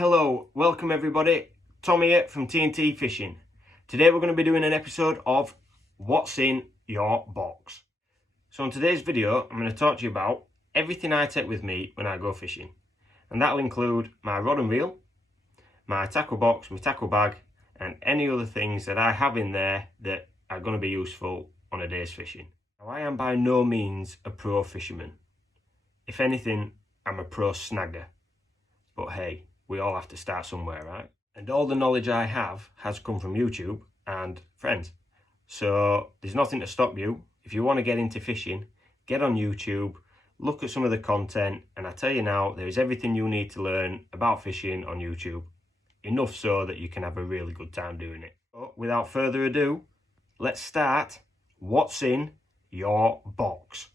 Hello, welcome everybody. Tom here from TNT Fishing. Today we're going to be doing an episode of What's in Your Box. So in today's video, I'm going to talk to you about everything I take with me when I go fishing. And that'll include my rod and reel, my tackle box, my tackle bag, and any other things that I have in there that are going to be useful on a day's fishing. Now, I am by no means a pro fisherman. If anything, I'm a pro snagger. But hey, we all have to start somewhere, right? And all the knowledge I have has come from YouTube and friends. So there's nothing to stop you. If you want to get into fishing, get on YouTube, look at some of the content, and I tell you now, there is everything you need to learn about fishing on YouTube. Enough so that you can have a really good time doing it. But without further ado, let's start. What's in your box?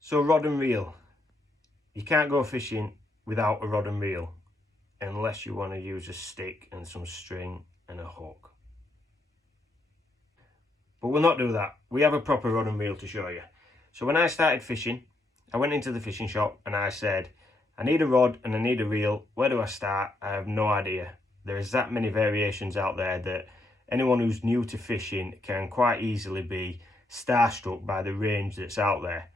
So rod and reel. You can't go fishing without a rod and reel unless you want to use a stick and some string and a hook. But we'll not do that. We have a proper rod and reel to show you. So when I started fishing, I went into the fishing shop and I said, I need a rod and I need a reel. Where do I start? I have no idea. There is that many variations out there that anyone who's new to fishing can quite easily be starstruck by the range that's out there.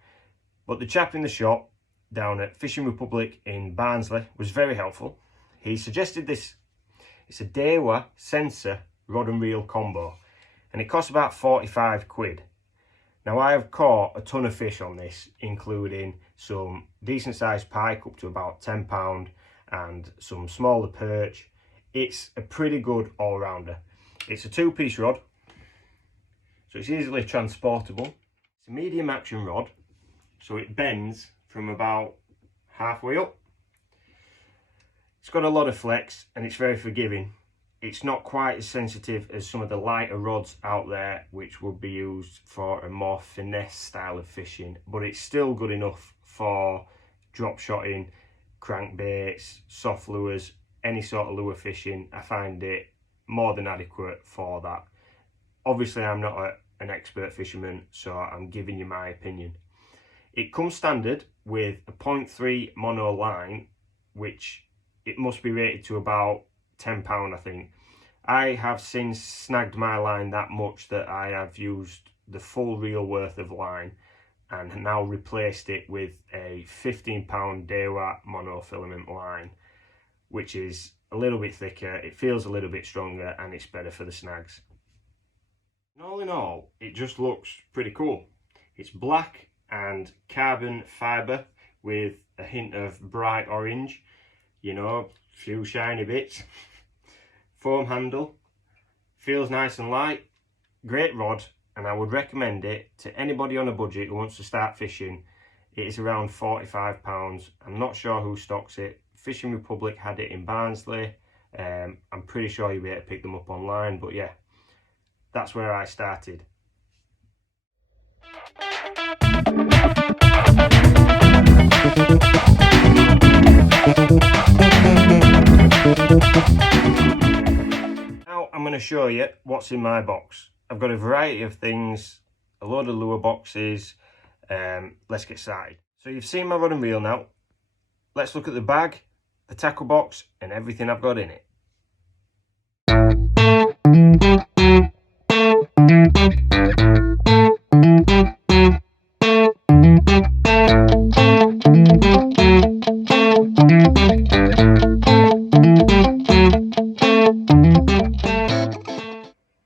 But the chap in the shop down at Fishing Republic in Barnsley was very helpful. He suggested this. It's a Daiwa Sensor rod and reel combo, and it costs about 45 quid. Now, I have caught a ton of fish on this, including some decent sized pike up to about £10 and some smaller perch. It's a pretty good all-rounder. It's a two-piece rod, so it's easily transportable. It's a medium action rod, so it bends from about halfway up. It's got a lot of flex and it's very forgiving. It's not quite as sensitive as some of the lighter rods out there, which would be used for a more finesse style of fishing, but it's still good enough for drop shotting, crankbaits, soft lures, any sort of lure fishing. I find it more than adequate for that. Obviously, I'm not an expert fisherman, so I'm giving you my opinion. It comes standard with a 0.3 mono line, which it must be rated to about £10, I think. I have since snagged my line that much that I have used the full reel worth of line and now replaced it with a £15 Daiwa monofilament line, which is a little bit thicker, it feels a little bit stronger, and it's better for the snags. And all in all, it just looks pretty cool. It's black and carbon fibre with a hint of bright orange, you know, few shiny bits. Foam handle, feels nice and light, great rod, and I would recommend it to anybody on a budget who wants to start fishing. It is around £45. I'm not sure who stocks it. Fishing Republic had it in Barnsley. I'm pretty sure you'll be able to pick them up online, but yeah, that's where I started. Now I'm going to show you what's in my box. I've got a variety of things, a load of lure boxes. Let's get started. So you've seen my rod and reel now. Let's look at the bag, the tackle box, and everything I've got in it.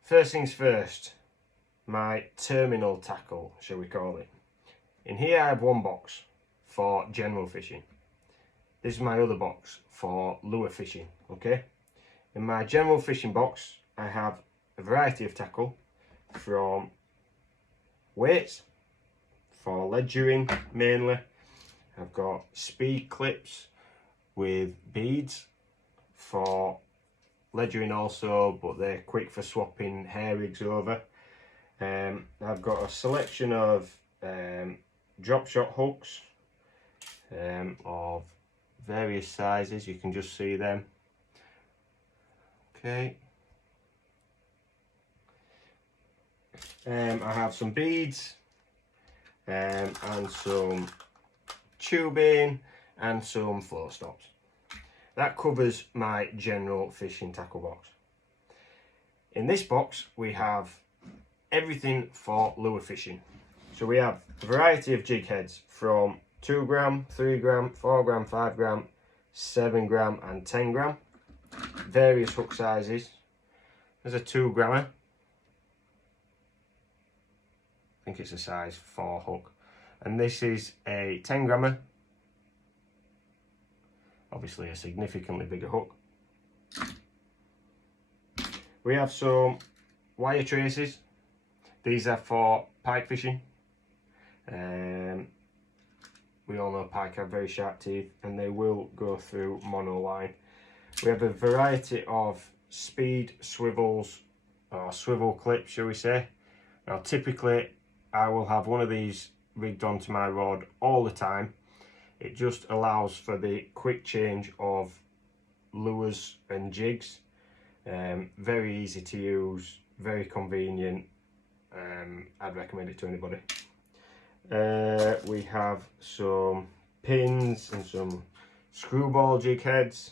First things first, my terminal tackle, shall we call it. In here I have one box for general fishing. This is my other box for lure fishing, okay? In my general fishing box, I have a variety of tackle, from weights for ledgering mainly. I've got speed clips with beads for ledgering also, but they're quick for swapping hair rigs over. I've got a selection of drop shot hooks of various sizes. You can just see them. Okay. I have some beads and some tubing and some float stops. That covers my general fishing tackle box. In this box we have everything for lure fishing. So we have a variety of jig heads from 2 gram, 3 gram, 4 gram, 5 gram, 7 gram and 10 gram. Various hook sizes. There's a 2 grammer. I think it's a size 4 hook. And this is a 10 grammer. Obviously a significantly bigger hook. We have some wire traces. These are for pike fishing. We all know pike have very sharp teeth and they will go through monoline. We have a variety of speed swivels or swivel clips, shall we say. Now typically I will have one of these rigged onto my rod all the time. It just allows for the quick change of lures and jigs. Very easy to use, very convenient. I'd recommend it to anybody. We have some pins and some screwball jig heads,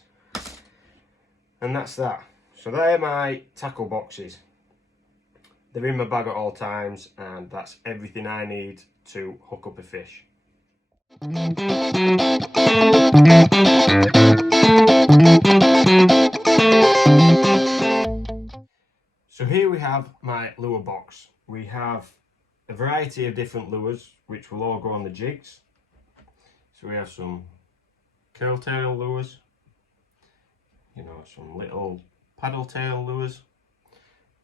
and that's that. So they're my tackle boxes. They're in my bag at all times, and that's everything I need to hook up a fish. So here we have my lure box. We have a variety of different lures which will all go on the jigs. So we have some curl tail lures, you know, some little paddle tail lures.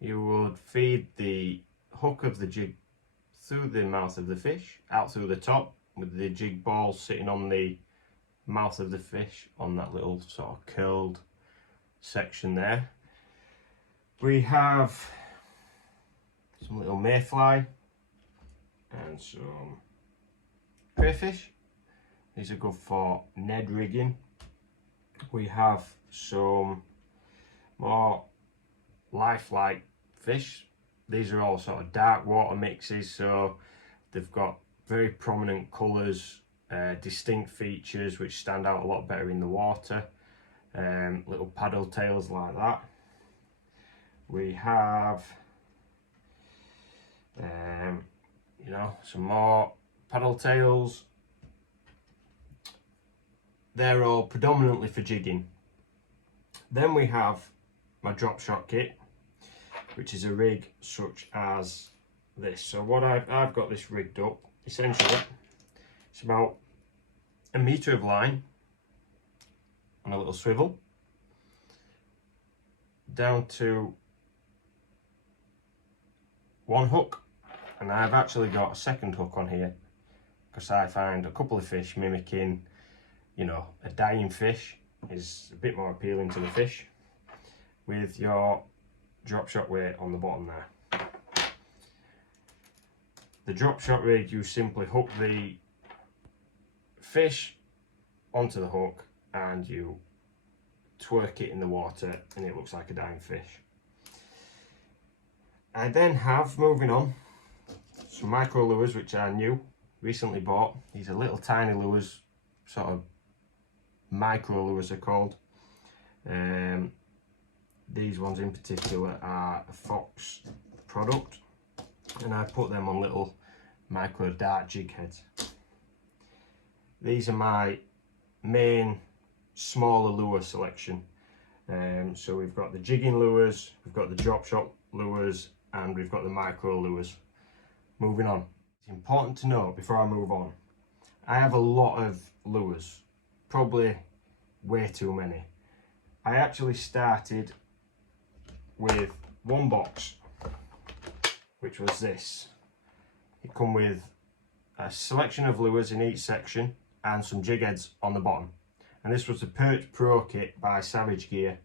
You would feed the hook of the jig through the mouth of the fish, out through the top, with the jig ball sitting on the mouth of the fish on that little sort of curled section there. We have some little mayfly and some crayfish. These are good for Ned rigging. We have some more lifelike fish. These are all sort of dark water mixes, so they've got very prominent colours, distinct features which stand out a lot better in the water. Little paddle tails like that. We have you know, some more paddle tails. They're all predominantly for jigging. Then we have my drop shot kit, which is a rig such as this. So what I've got this rigged up, essentially it's about 1 metre of line on a little swivel down to 1 hook, and I've actually got a second hook on here because I find a couple of fish mimicking, you know, a dying fish is a bit more appealing to the fish with your drop shot weight on the bottom there. The drop shot rig, you simply hook the fish onto the hook and you twerk it in the water and it looks like a dying fish. I then have, moving on, some micro lures which are new, recently bought. These are little tiny lures, sort of micro lures are called. These ones in particular are a Fox product, and I put them on little micro dart jig heads. These are my main smaller lure selection. So we've got the jigging lures, we've got the drop shot lures, and we've got the micro lures. Moving on. It's important to note before I move on, I have a lot of lures, probably way too many. I actually started with one box, which was this. It come with a selection of lures in each section and some jig heads on the bottom. And this was the Perch Pro kit by Savage Gear.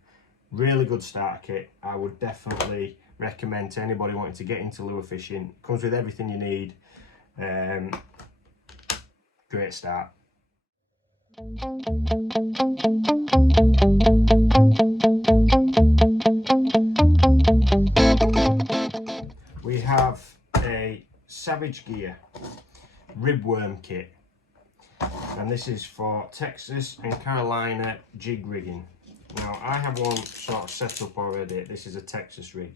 Really good starter kit. I would definitely recommend to anybody wanting to get into lure fishing. Comes with everything you need. Great start. have a Savage Gear ribworm kit, and this is for Texas and Carolina jig rigging. Now I have one sort of set up already. This is a Texas rig,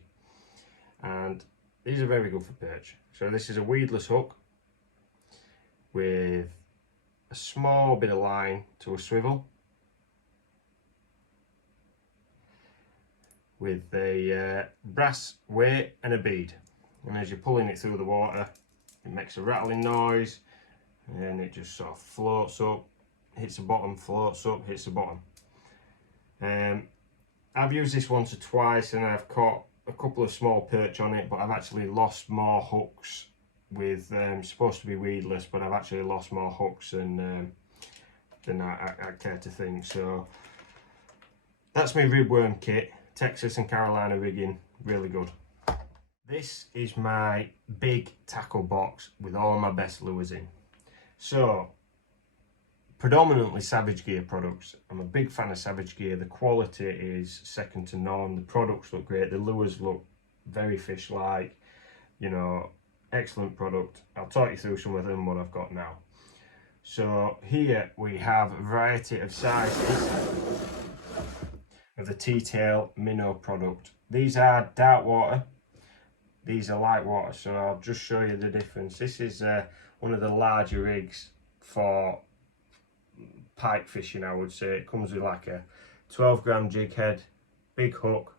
and these are very good for perch. So this is a weedless hook with a small bit of line to a swivel, with a brass weight and a bead, and as you're pulling it through the water it makes a rattling noise, and then it just sort of floats up, hits the bottom, floats up, hits the bottom. I've used this once or twice and I've caught a couple of small perch on it, but I've actually lost more hooks with supposed to be weedless, but I've actually lost more hooks than I care to think. So that's my ribworm kit, Texas and Carolina rigging, really good. This is my big tackle box with all my best lures in. So predominantly Savage Gear products. I'm a big fan of Savage Gear. The quality is second to none. The products look great. The lures look very fish-like. You know, excellent product. I'll talk you through some of them, what I've got now. So here we have a variety of sizes of the T-Tail minnow product. These are dark water. These are light water. So I'll just show you the difference. This is one of the larger rigs for pike fishing, I would say. It comes with like a 12-gram jig head, big hook,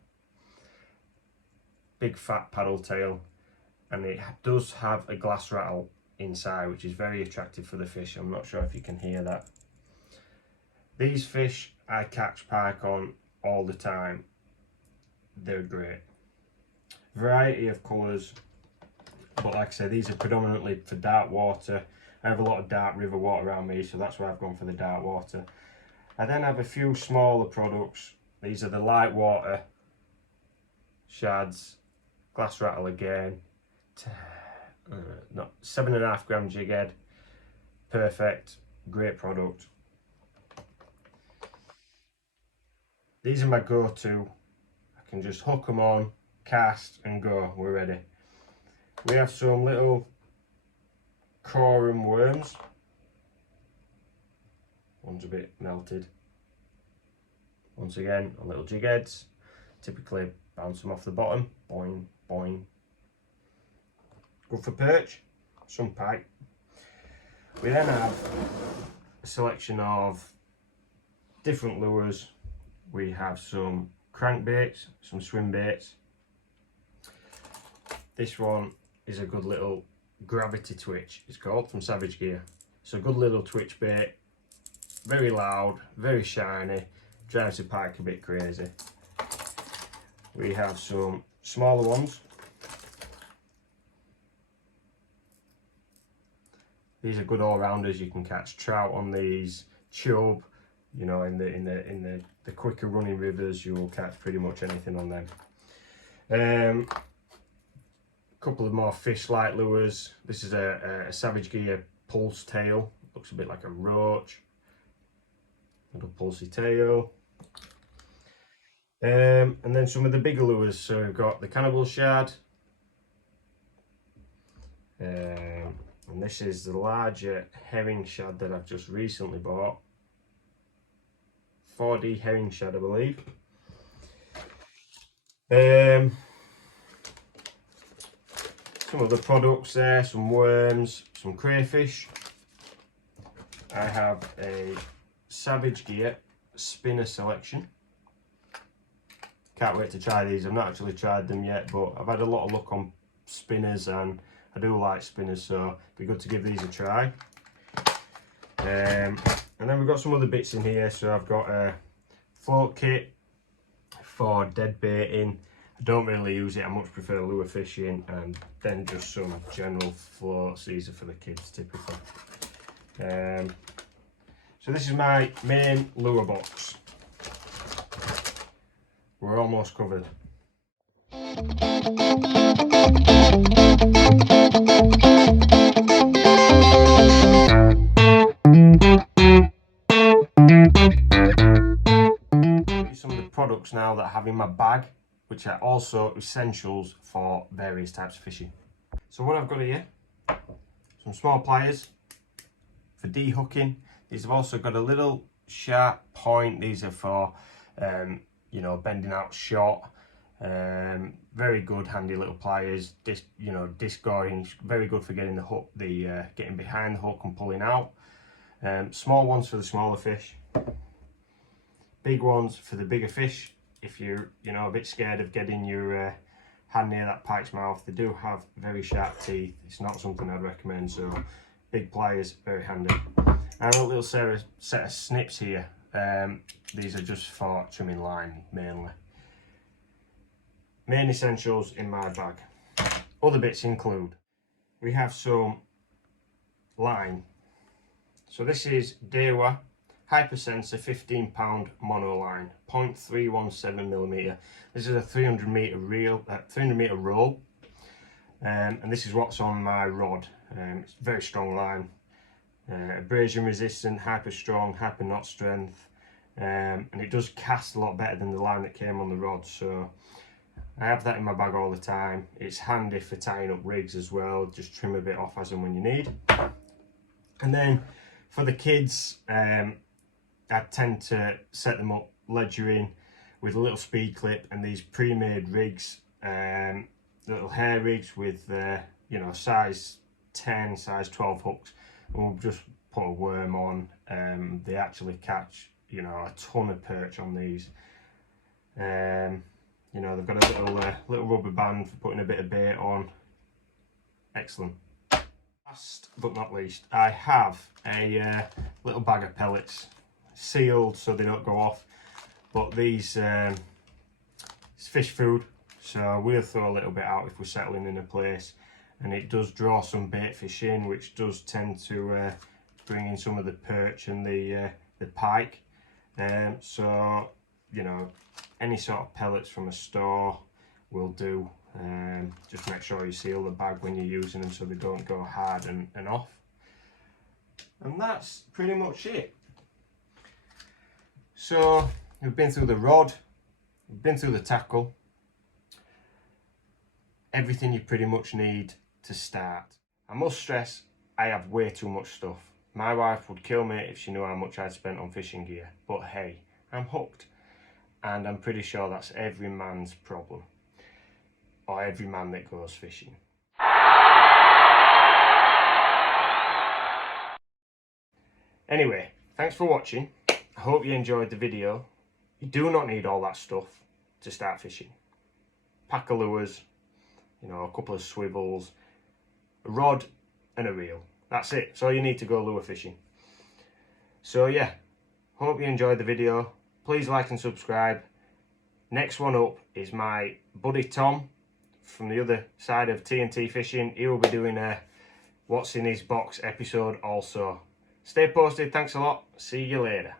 big fat paddle tail, and it does have a glass rattle inside, which is very attractive for the fish. I'm not sure if you can hear that. These fish I catch pike on all the time. They're great. Variety of colours, but like I said, these are predominantly for dark water. I have a lot of dark river water around me, so that's why I've gone for the dark water. I then have a few smaller products. These are the light water shads, glass rattle again, 7.5 gram jig head, perfect, great product. These are my go-to. I can just hook them on, cast and go, we're ready. We have some little corum worms. One's a bit melted. Once again, on little jig heads. Typically bounce them off the bottom. Boing, boing. Good for perch, some pike. We then have a selection of different lures. We have some crankbaits, some swim baits. This one is a good little Gravity Twitch, it's called, from Savage Gear. It's a good little twitch bait, very loud, very shiny, drives the pike a bit crazy. We have some smaller ones. These are good all-rounders. You can catch trout on these, chub, you know, in the quicker running rivers you will catch pretty much anything on them. Couple of more fish-like lures. This is a Savage Gear pulse tail. Looks a bit like a roach. Little pulsy tail. And then some of the bigger lures. So we've got the Cannibal Shad. And this is the larger herring shad that I've just recently bought. 4D herring shad, I believe. Some of the products there, some worms, some crayfish. I have a Savage Gear spinner selection. Can't wait to try these. I've not actually tried them yet, but I've had a lot of luck on spinners and I do like spinners, so it'd be good to give these a try. And then we've got some other bits in here. So I've got a float kit for dead baiting. I don't really use it, I much prefer lure fishing, and then just some general floats. These are for the kids typically. So this is my main lure box. We're almost covered. Some of the products now that I have in my bag, which are also essentials for various types of fishing. So what I've got here, some small pliers for de-hooking. These have also got a little sharp point. These are for, you know, bending out short. Very good, handy little pliers. Disc goring, very good for getting the hook, getting behind the hook and pulling out. Small ones for the smaller fish. Big ones for the bigger fish. If you're, you know, a bit scared of getting your hand near that pike's mouth, they do have very sharp teeth. It's not something I'd recommend, so big pliers, very handy. I have a little set of snips here. These are just for trimming line mainly. Main essentials in my bag. Other bits include, we have some line. So this is Daiwa Hypersensor 15 pound mono line, 0.317mm. This is a 300 meter reel, 300 meter roll, and this is what's on my rod. It's very strong line, abrasion resistant, hyper strong, hyper knot strength, and it does cast a lot better than the line that came on the rod. So I have that in my bag all the time. It's handy for tying up rigs as well. Just trim a bit off as and when you need. And then for the kids, I tend to set them up ledgering with a little speed clip and these pre-made rigs, little hair rigs with you know, size 10, size 12 hooks, and we'll just put a worm on. They actually catch, you know, a ton of perch on these. You know, they've got a little rubber band for putting a bit of bait on. Excellent. Last but not least, I have a little bag of pellets, sealed so they don't go off, but these it's fish food, so we'll throw a little bit out if we're settling in a place, and it does draw some bait fish in, which does tend to bring in some of the perch and the pike. So, you know, any sort of pellets from a store will do. Just make sure you seal the bag when you're using them so they don't go hard and off. And that's pretty much it. So we've been through the rod, we've been through the tackle, everything you pretty much need to start. I must stress, I have way too much stuff. My wife would kill me if she knew how much I'd spent on fishing gear, but hey, I'm hooked. And I'm pretty sure that's every man's problem, or every man that goes fishing. Anyway, thanks for watching. I hope you enjoyed the video. You do not need all that stuff to start fishing. Pack of lures, you know, a couple of swivels, a rod and a reel. That's it. That's all you need to go lure fishing. So yeah, hope you enjoyed the video. Please like and subscribe. Next one up is my buddy Tom from the other side of TNT Fishing. He will be doing a What's in His Box episode also. Stay posted. Thanks a lot. See you later.